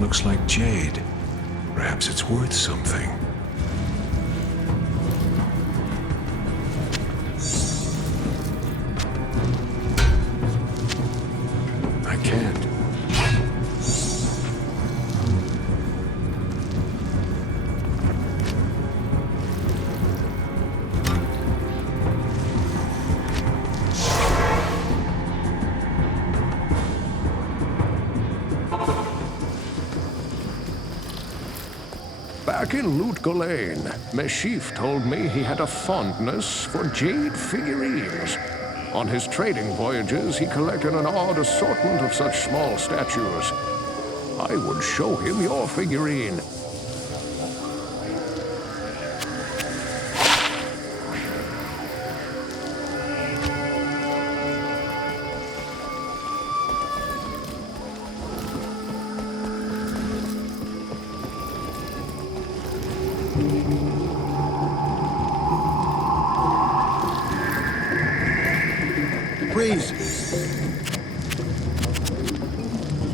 Looks like jade. Perhaps it's worth something. I can't. Back in Loot Golain, Meshif told me he had a fondness for jade figurines. On his trading voyages, he collected an odd assortment of such small statues. I would show him your figurine.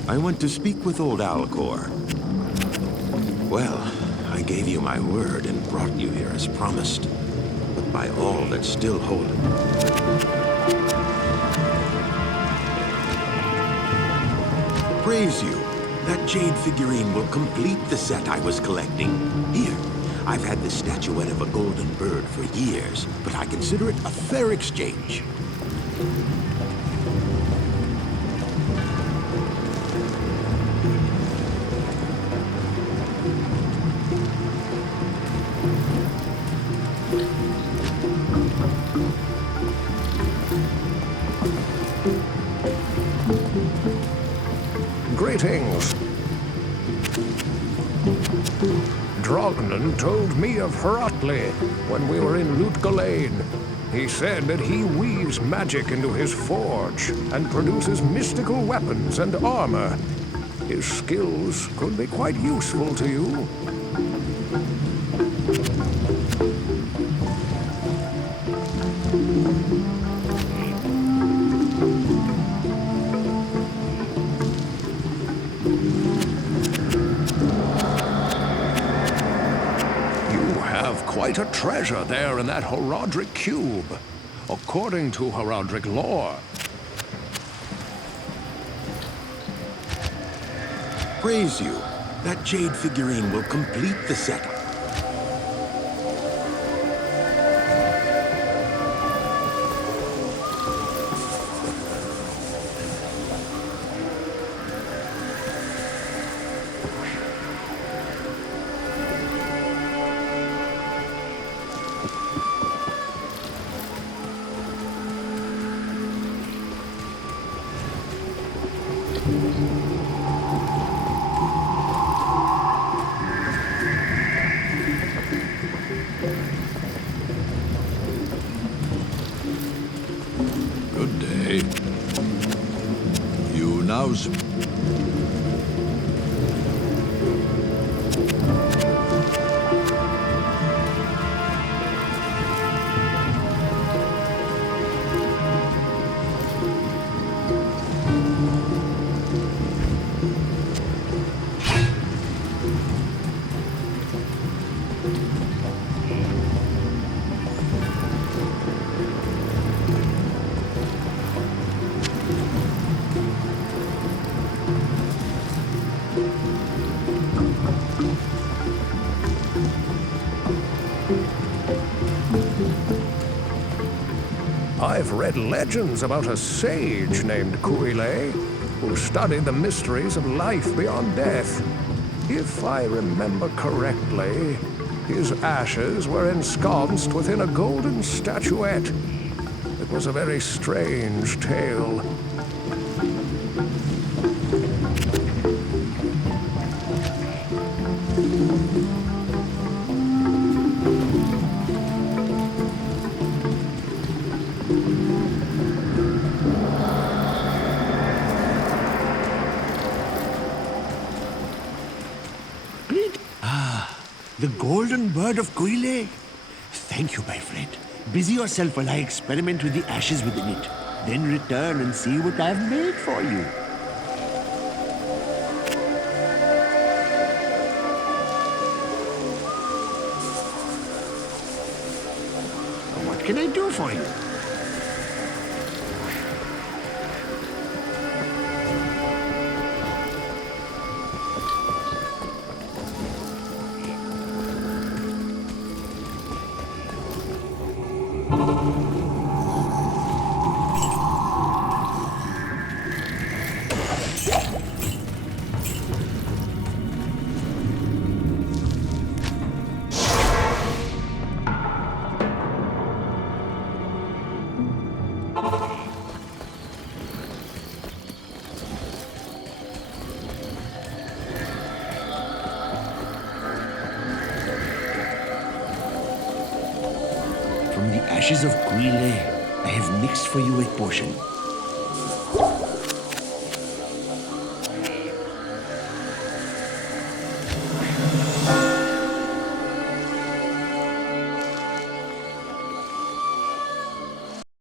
I went to speak with old Alcor. Well, I gave you my word and brought you here as promised. But by all that's still holding. Praise you. That jade figurine will complete the set I was collecting. Here, I've had the statuette of a golden bird for years, but I consider it a fair exchange. Greetings. Drognan told me of Heratli when we were in Loot Golain. He said that he weaves magic into his forge and produces mystical weapons and armor. His skills could be quite useful to you. Quite a treasure there in that Horadric cube, according to Horadric lore. Praise you. That jade figurine will complete the setup. goes. I've read legends about a sage named Kuile who studied the mysteries of life beyond death. If I remember correctly, his ashes were ensconced within a golden statuette. It was a very strange tale. The golden bird of Kuile. Thank you, my friend. Busy yourself while I experiment with the ashes within it. Then return and see what I've made for you. What can I do for you? From the ashes of Kuile, I have mixed for you a potion.